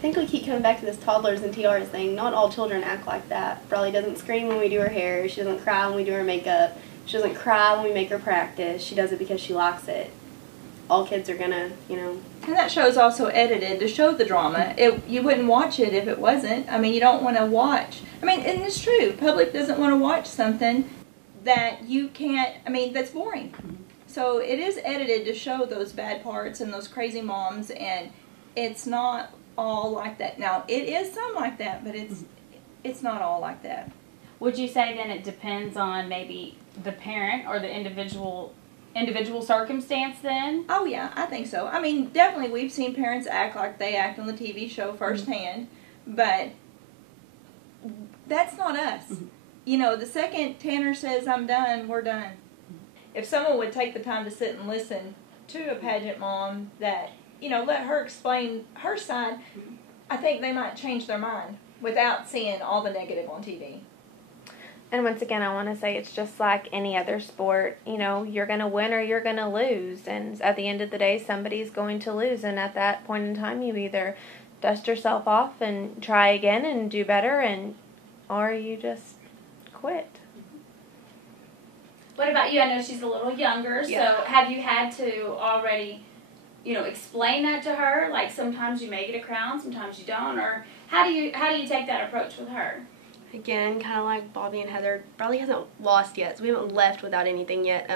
think we keep coming back to this toddlers and tiaras thing. Not all children act like that. Brawley doesn't scream when we do her hair. She doesn't cry when we do her makeup. She doesn't cry when we make her practice. She does it because she likes it. All kids are gonna, you know. And that show's also edited to show the drama. You wouldn't watch it if it wasn't. I mean, you don't want to watch. I mean, and it's true. Public doesn't want to watch something that you can't, I mean, that's boring. So it is edited to show those bad parts and those crazy moms, and it's not all like that. Now, it is some like that, but it's not all like that. Would you say then it depends on maybe the parent or the individual circumstance then? Oh yeah, I think so. I mean, definitely we've seen parents act like they act on the TV show firsthand, but that's not us. You know, the second Tanner says, I'm done, we're done. If someone would take the time to sit and listen to a pageant mom that, you know, let her explain her side, I think they might change their mind without seeing all the negative on TV. And once again, I want to say it's just like any other sport. You know, you're going to win or you're going to lose. And at the end of the day, somebody's going to lose. And at that point in time, you either dust yourself off and try again and do better, or you just quit. What about you? I know she's a little younger, so have you had to already, you know, explain that to her? Like sometimes you may get a crown, sometimes you don't, or how do you take that approach with her? Again, kind of like Bobby and Heather, Bradley hasn't lost yet, so we haven't left without anything yet.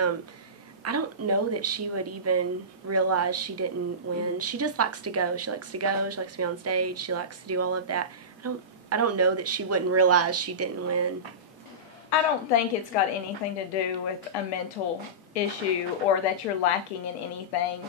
I don't know that she would even realize she didn't win. She just likes to go. She likes to go. She likes to be on stage. She likes to do all of that. I don't know that she wouldn't realize she didn't win. I don't think it's got anything to do with a mental issue or that you're lacking in anything.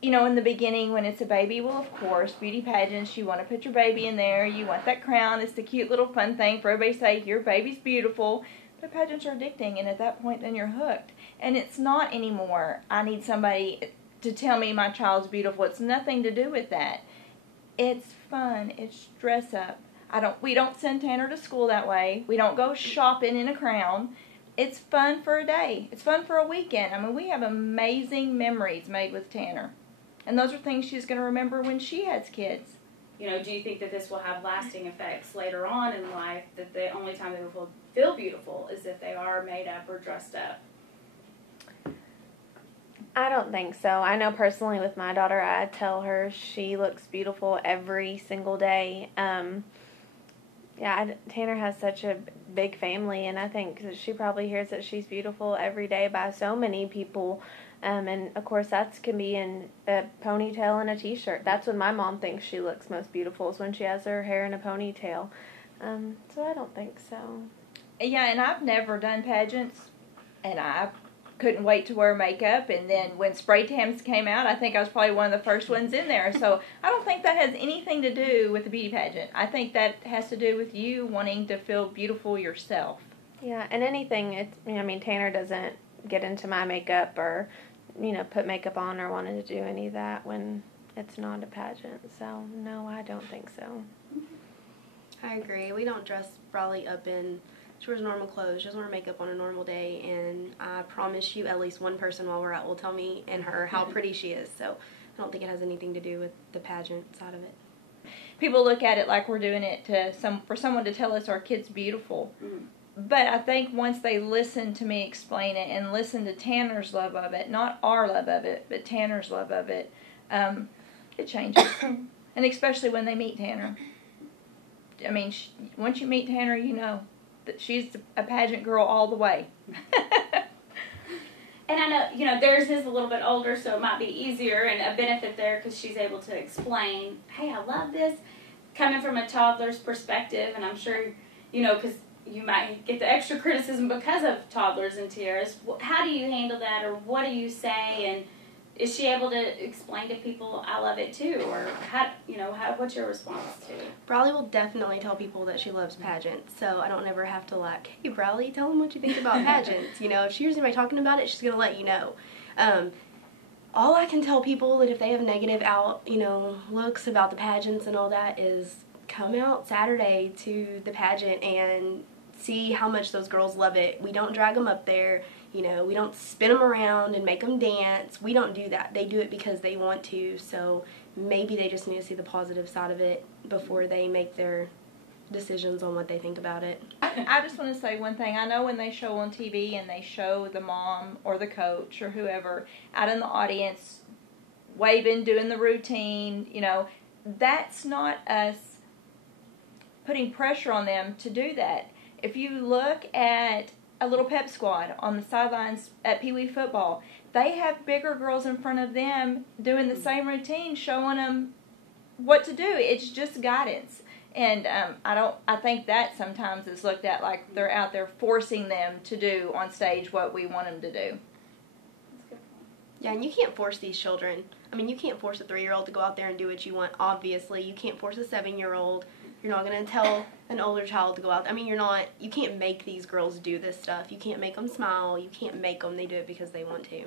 You know, in the beginning when it's a baby, well, of course, beauty pageants, you want to put your baby in there. You want that crown. It's the cute little fun thing for everybody to say, your baby's beautiful. But pageants are addicting, and at that point, then you're hooked. And it's not anymore, I need somebody to tell me my child's beautiful. It's nothing to do with that. It's fun. It's dress up. We don't send Tanner to school that way. We don't go shopping in a crown. It's fun for a day. It's fun for a weekend. I mean, we have amazing memories made with Tanner. And those are things she's going to remember when she has kids. You know, do you think that this will have lasting effects later on in life, that the only time they will feel beautiful is if they are made up or dressed up? I don't think so. I know personally with my daughter, I tell her she looks beautiful every single day. Tanner has such a big family, and I think that she probably hears that she's beautiful every day by so many people. And, of course, that can be in a ponytail and a T-shirt. That's when my mom thinks she looks most beautiful, is when she has her hair in a ponytail. So I don't think so. Yeah, and I've never done pageants, and I couldn't wait to wear makeup. And then when spray tans came out, I think I was probably one of the first ones in there. So I don't think that has anything to do with the beauty pageant. I think that has to do with you wanting to feel beautiful yourself. Yeah, and anything, Tanner doesn't get into my makeup or, put makeup on or wanted to do any of that when it's not a pageant. So, no, I don't think so. I agree. We don't dress Brawley up in, she wears normal clothes. She doesn't wear makeup on a normal day. And I promise you at least one person while we're out will tell me and her how pretty she is. So I don't think it has anything to do with the pageant side of it. People look at it like we're doing it for someone to tell us our kid's beautiful. But I think once they listen to me explain it and listen to Tanner's love of it, not our love of it, but Tanner's love of it, it changes. And especially when they meet Tanner. I mean, once you meet Tanner, you know that she's a pageant girl all the way. And I know, theirs is a little bit older, so it might be easier and a benefit there because she's able to explain, hey, I love this, coming from a toddler's perspective. And I'm sure, because you might get the extra criticism because of toddlers and tiaras. How do you handle that, or what do you say? And is she able to explain to people, I love it too? Or what's your response to it? Brawley will definitely tell people that she loves pageants, so I don't ever have to hey, Brawley, tell them what you think about pageants. If she hears anybody talking about it, she's going to let you know. All I can tell people that if they have negative looks about the pageants and all that is come out Saturday to the pageant and see how much those girls love it. We don't drag them up there. We don't spin them around and make them dance. We don't do that. They do it because they want to. So maybe they just need to see the positive side of it before they make their decisions on what they think about it. I just want to say one thing. I know when they show on TV and they show the mom or the coach or whoever out in the audience waving, doing the routine, you know, that's not us putting pressure on them to do that. If you look at a little pep squad on the sidelines at Pee Wee football, they have bigger girls in front of them doing the same routine, showing them what to do. It's just guidance. And I think that sometimes is looked at like they're out there forcing them to do on stage what we want them to do. Yeah, and you can't force these children. I mean, you can't force a 3-year-old to go out there and do what you want, obviously. You can't force a 7-year-old. You're not going to tell an older child to go out. I mean, you can't make these girls do this stuff. You can't make them smile. You can't make them. They do it because they want to.